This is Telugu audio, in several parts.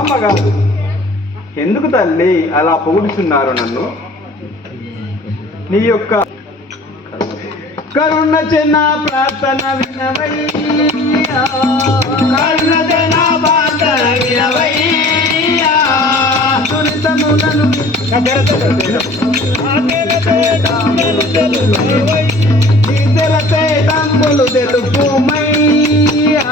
అమ్మగారు, ఎందుకు తల్లి అలా పొగుడుచున్నారు నన్ను? నీ యొక్క కరుణ చెన్న ప్రార్థన వినవయ్యా, కరుణ చెన్న ప్రార్థన వినవయ్యా, సునితములను తేటంబులు తెలుపుమయ్యా,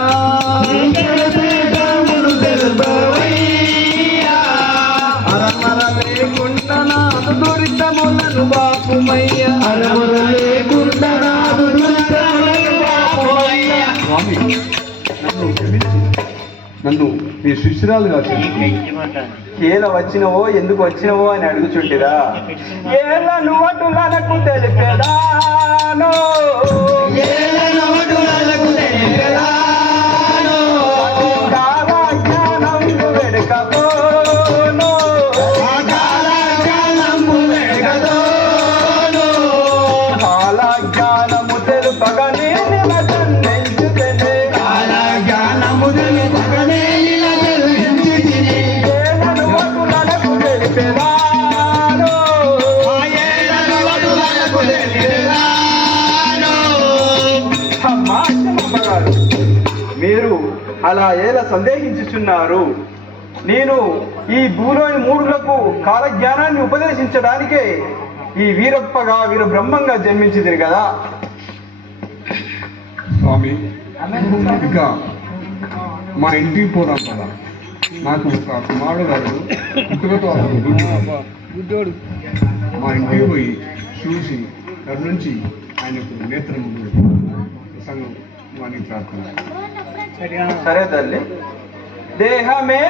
అరమర లేకుండా నాదు దురితములను బాపుమయ్య, అరమర లేకుండా నాదు దురితములను బాపుమయ్య. స్వామి, నన్ను నీ శిష్యురాలుగా ఏల వచ్చినవో ఎందుకు వచ్చినవో అని అడుగుచుంటిరా? ఏల నువ్వటులకు తెలిపేదానో, మీరు అలా ఎలా సందేహించుచున్నారు? నేను ఈ భూలోని మూడులకు కాలజ్ఞానాన్ని ఉపదేశించడానికే ఈ వీరప్పగా వీర బ్రహ్మంగా జన్మించింది కదా. స్వామి, ఇక మా ఇంటికి పోదాం కదా. నాకు ఒక కుమారుడు గారు పుట్టుకతో గుడ్డోడు. మా ఇంటికి పోయి చూసి అక్కడి నుంచి ఆయనకు నేత్రం సంఘం వారికి ప్రార్థన. సరే తల్లి, దేహమే